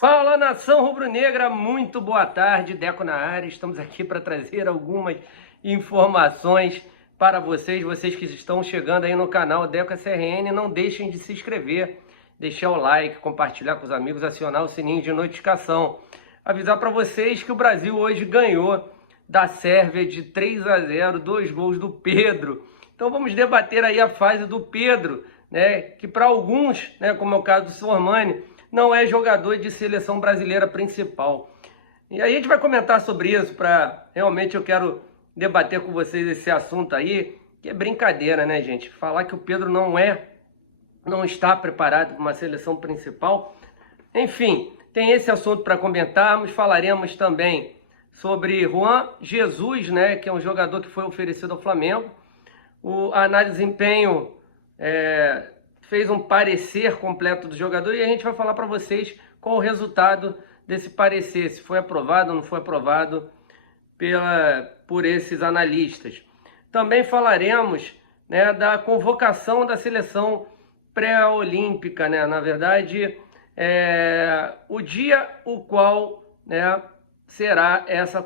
Fala, nação rubro-negra, muito boa tarde, Deco na área. Estamos aqui para trazer algumas informações para vocês que estão chegando aí no canal Deco SRN. Não deixem de se inscrever, deixar o like, compartilhar com os amigos, acionar o sininho de notificação. Avisar para vocês que o Brasil hoje ganhou da Sérvia de 3-0, 2 gols do Pedro. Então vamos debater aí a fase do Pedro, né, que para alguns, né, como é o caso do Sormani, não é jogador de seleção brasileira principal. E aí a gente vai comentar sobre isso, realmente eu quero debater com vocês esse assunto aí, que é brincadeira, né, gente? Falar que o Pedro não está preparado para uma seleção principal. Enfim, tem esse assunto para comentarmos. Falaremos também sobre Juan Jesus, né, que é um jogador que foi oferecido ao Flamengo. A análise de desempenho fez um parecer completo do jogador e a gente vai falar para vocês qual o resultado desse parecer, se foi aprovado ou não foi aprovado por esses analistas. Também falaremos, né, da convocação da seleção pré-olímpica, né? Na verdade, o dia o qual, né, será essa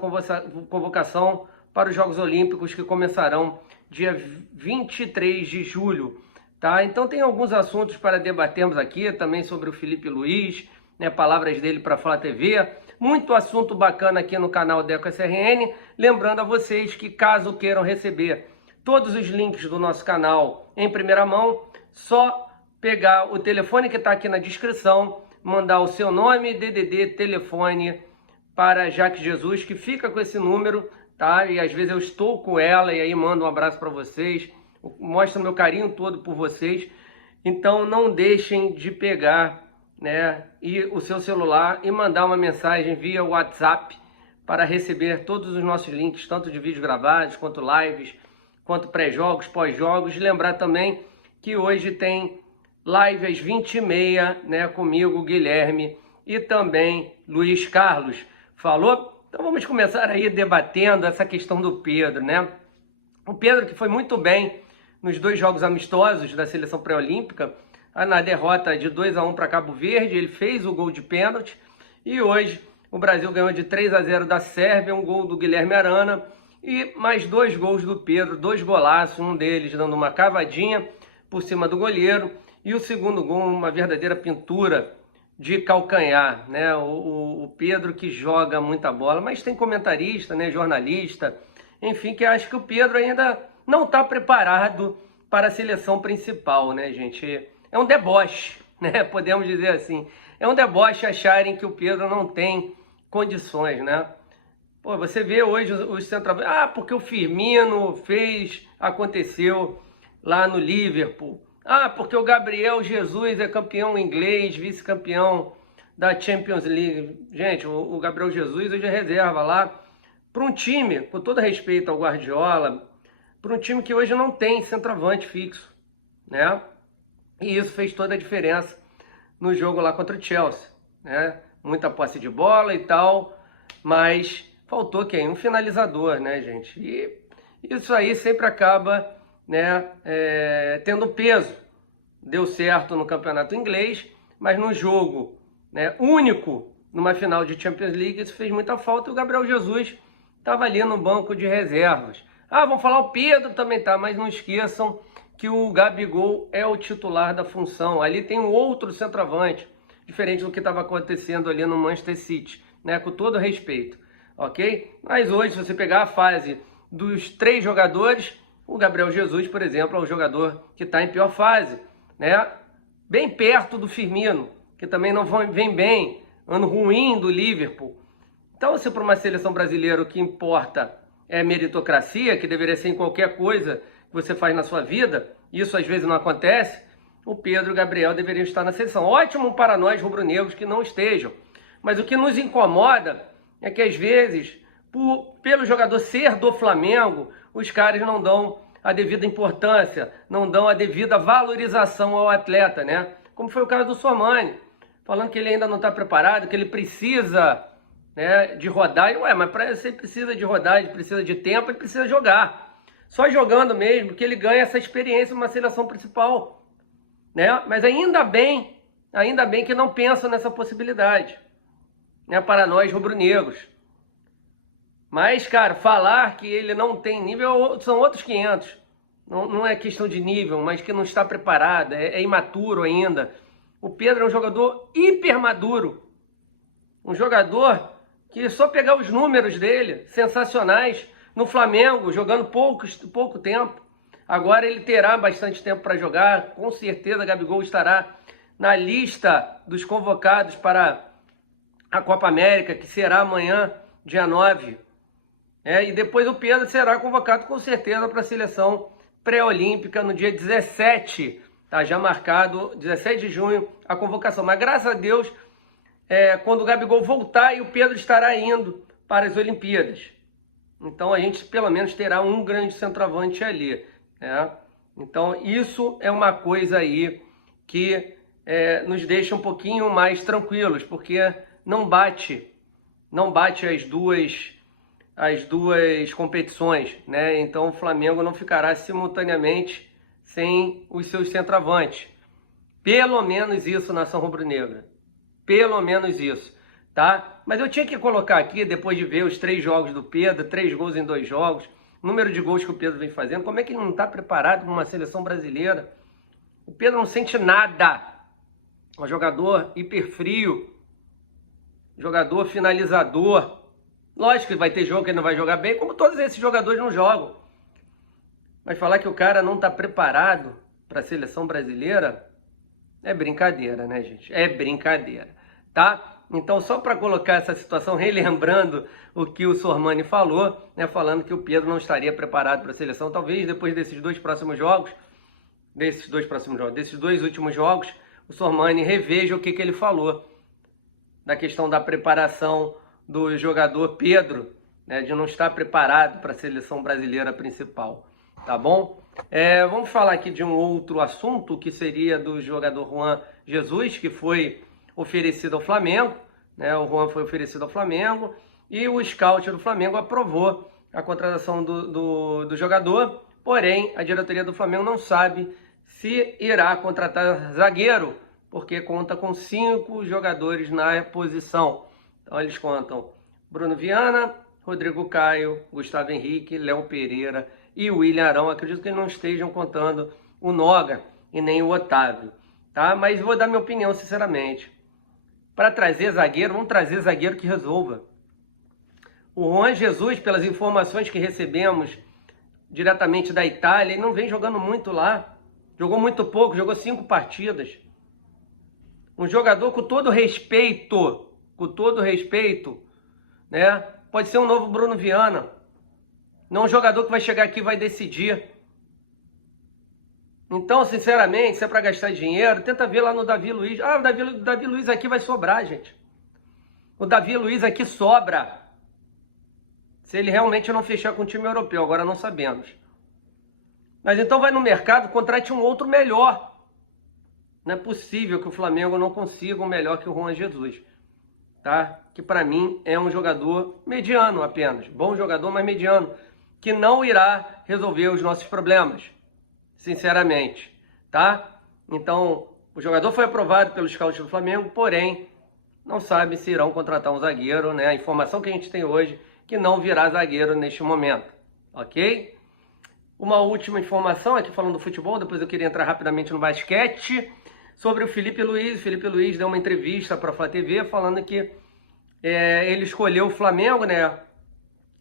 convocação para os Jogos Olímpicos que começarão dia 23 de julho. Tá? Então tem alguns assuntos para debatermos aqui, também sobre o Felipe Luiz, né, palavras dele para a Flá TV, muito assunto bacana aqui no canal Deco SRN, lembrando a vocês que caso queiram receber todos os links do nosso canal em primeira mão, só pegar o telefone que está aqui na descrição, mandar o seu nome, DDD, telefone para Jaque Jesus, que fica com esse número, tá? E às vezes eu estou com ela e aí mando um abraço para vocês, mostro o meu carinho todo por vocês. Então não deixem de pegar, né, o seu celular e mandar uma mensagem via WhatsApp para receber todos os nossos links, tanto de vídeos gravados, quanto lives, quanto pré-jogos, pós-jogos. Lembrar também que hoje tem live às 20h30, né, comigo, Guilherme, e também Luiz Carlos. Falou? Então vamos começar aí debatendo essa questão do Pedro, né? O Pedro, que foi muito bem nos 2 jogos amistosos da seleção pré-olímpica, na derrota de 2-1 para Cabo Verde, ele fez o gol de pênalti, e hoje o Brasil ganhou de 3-0 da Sérvia, um gol do Guilherme Arana, e mais 2 gols do Pedro, 2 golaços, um deles dando uma cavadinha por cima do goleiro, e o segundo gol, uma verdadeira pintura de calcanhar, né? O Pedro que joga muita bola, mas tem comentarista, né, jornalista, enfim, que acha que o Pedro ainda não está preparado para a seleção principal, né, gente? É um deboche, né? Podemos dizer assim. É um deboche acharem que o Pedro não tem condições, né? Pô, você vê hoje os centroavantes, porque o Firmino aconteceu lá no Liverpool. Porque o Gabriel Jesus é campeão inglês, vice-campeão da Champions League. Gente, o Gabriel Jesus hoje é reserva lá para um time, com todo respeito ao Guardiola, para um time que hoje não tem centroavante fixo, né? E isso fez toda a diferença no jogo lá contra o Chelsea, né? Muita posse de bola e tal, mas faltou quem? Um finalizador, né, gente? E isso aí sempre acaba, né, tendo peso. Deu certo no campeonato inglês, mas no jogo, né, único, numa final de Champions League, isso fez muita falta, e o Gabriel Jesus estava ali no banco de reservas. Vamos falar, o Pedro também tá, mas não esqueçam que o Gabigol é o titular da função. Ali tem um outro centroavante, diferente do que estava acontecendo ali no Manchester City, né? Com todo respeito, ok? Mas hoje, se você pegar a fase dos 3 jogadores, o Gabriel Jesus, por exemplo, é o jogador que está em pior fase, né? Bem perto do Firmino, que também não vem bem, ano ruim do Liverpool. Então, se para uma seleção brasileira o que importa é meritocracia, que deveria ser em qualquer coisa que você faz na sua vida, isso às vezes não acontece, o Pedro e o Gabriel deveriam estar na seleção. Ótimo para nós rubro-negros que não estejam, mas o que nos incomoda é que às vezes, pelo jogador ser do Flamengo, os caras não dão a devida importância, não dão a devida valorização ao atleta, né? Como foi o caso do Sormani, falando que ele ainda não está preparado, que ele precisa, né, de rodagem. Mas para você precisa de rodagem, precisa de tempo, ele precisa jogar. Só jogando mesmo que ele ganha essa experiência numa seleção principal, né? Mas ainda bem que não pensam nessa possibilidade, né, para nós rubro-negros. Mas, cara, falar que ele não tem nível são outros 500. Não é questão de nível, mas que não está preparado, é imaturo ainda. O Pedro é um jogador hiper maduro. Um jogador que só pegar os números dele, sensacionais, no Flamengo, jogando pouco tempo. Agora ele terá bastante tempo para jogar. Com certeza Gabigol estará na lista dos convocados para a Copa América, que será amanhã, dia 9. E depois o Pedro será convocado com certeza para a seleção pré-olímpica no dia 17. Tá já marcado, 17 de junho, a convocação. Mas graças a Deus, quando o Gabigol voltar, o Pedro estará indo para as Olimpíadas. Então a gente pelo menos terá um grande centroavante ali. Então isso é uma coisa aí que nos deixa um pouquinho mais tranquilos, porque não bate as duas competições, né? Então o Flamengo não ficará simultaneamente sem os seus centroavantes. Pelo menos isso, nação rubro-negra. Pelo menos isso, tá? Mas eu tinha que colocar aqui, depois de ver os 3 jogos do Pedro, 3 gols em 2 jogos, número de gols que o Pedro vem fazendo, como é que ele não está preparado para uma seleção brasileira? O Pedro não sente nada. É um jogador hiper frio, jogador finalizador. Lógico que vai ter jogo que ele não vai jogar bem, como todos esses jogadores não jogam. Mas falar que o cara não está preparado para a seleção brasileira é brincadeira, né, gente? É brincadeira, tá? Então, só para colocar essa situação, relembrando o que o Sormani falou, né, falando que o Pedro não estaria preparado para a seleção, talvez depois desses dois últimos jogos, o Sormani reveja o que ele falou da questão da preparação do jogador Pedro, né, de não estar preparado para a seleção brasileira principal, tá bom? Vamos falar aqui de um outro assunto, que seria do jogador Juan Jesus, que foi oferecido ao Flamengo, né? O Juan foi oferecido ao Flamengo e o scout do Flamengo aprovou a contratação do jogador, porém a diretoria do Flamengo não sabe se irá contratar zagueiro, porque conta com 5 jogadores na posição. Então eles contam Bruno Viana, Rodrigo Caio, Gustavo Henrique, Léo Pereira e William Arão. Acredito que eles não estejam contando o Noga e nem o Otávio, tá? Mas vou dar minha opinião sinceramente. Para trazer zagueiro, vamos trazer zagueiro que resolva. O Juan Jesus, pelas informações que recebemos diretamente da Itália, ele não vem jogando muito lá. Jogou muito pouco, jogou 5 partidas. Um jogador com todo respeito, né? Pode ser um novo Bruno Viana. Não um jogador que vai chegar aqui e vai decidir. Então, sinceramente, se é para gastar dinheiro, tenta ver lá no Davi Luiz. Ah, o Davi Luiz aqui vai sobrar, gente. O Davi Luiz aqui sobra. Se ele realmente não fechar com o time europeu, agora não sabemos. Mas então vai no mercado, contrate um outro melhor. Não é possível que o Flamengo não consiga um melhor que o Juan Jesus, tá? Que para mim é um jogador mediano apenas. Bom jogador, mas mediano. Que não irá resolver os nossos problemas, sinceramente, tá? Então, o jogador foi aprovado pelo scout do Flamengo, porém, não sabe se irão contratar um zagueiro, né? A informação que a gente tem hoje, que não virá zagueiro neste momento, ok? Uma última informação aqui falando do futebol, depois eu queria entrar rapidamente no basquete, sobre o Felipe Luiz. O Felipe Luiz deu uma entrevista para a Flá TV falando que ele escolheu o Flamengo, né?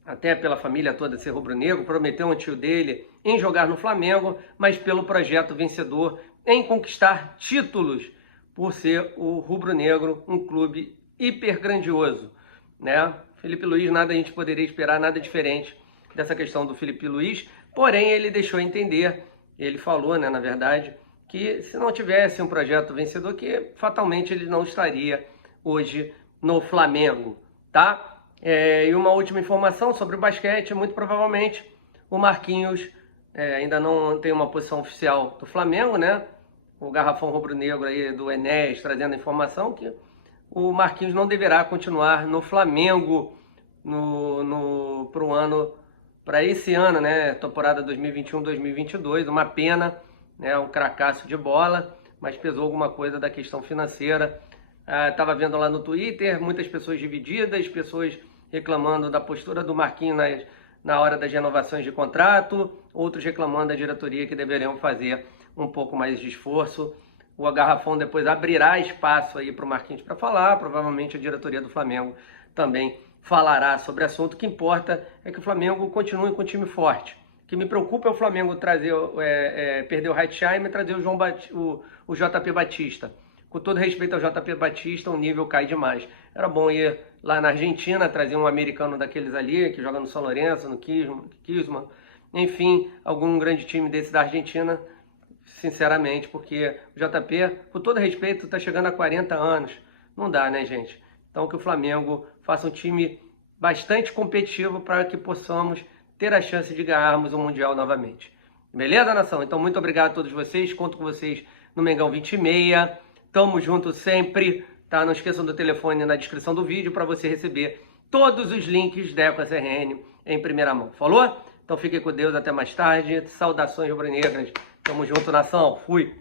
Até pela família toda ser rubro-negro, prometeu um tio dele em jogar no Flamengo, mas pelo projeto vencedor em conquistar títulos, por ser o rubro-negro um clube hiper grandioso, né? Felipe Luiz, nada a gente poderia esperar, nada diferente dessa questão do Felipe Luiz, porém ele deixou entender, ele falou, né, na verdade, que se não tivesse um projeto vencedor, que fatalmente ele não estaria hoje no Flamengo, tá? E uma última informação sobre o basquete, muito provavelmente o Marquinhos ainda não tem uma posição oficial do Flamengo, né? O garrafão rubro-negro aí do Enéas trazendo a informação que o Marquinhos não deverá continuar no Flamengo para esse ano, né? Temporada 2021-2022, uma pena, né? Um cracaço de bola, mas pesou alguma coisa da questão financeira Estava vendo lá no Twitter, muitas pessoas divididas, pessoas reclamando da postura do Marquinhos na hora das renovações de contrato, outros reclamando da diretoria que deveriam fazer um pouco mais de esforço. O Garrafão depois abrirá espaço aí para o Marquinhos para falar, provavelmente a diretoria do Flamengo também falará sobre o assunto. O que importa é que o Flamengo continue com um time forte. O que me preocupa é o Flamengo perder o Hetzheimer e trazer o JP Batista. Com todo respeito ao JP Batista, o nível cai demais. Era bom ir lá na Argentina, trazer um americano daqueles ali, que joga no São Lourenço, no Kisman, enfim, algum grande time desse da Argentina, sinceramente, porque o JP, com todo respeito, está chegando a 40 anos. Não dá, né, gente? Então que o Flamengo faça um time bastante competitivo para que possamos ter a chance de ganharmos o Mundial novamente. Beleza, nação? Então muito obrigado a todos vocês, conto com vocês no Mengão 20 e meia. Tamo junto sempre, tá? Não esqueçam do telefone na descrição do vídeo para você receber todos os links da EcoSRN em primeira mão. Falou? Então fiquem com Deus, até mais tarde. Saudações rubro-negras. Tamo junto, nação. Fui!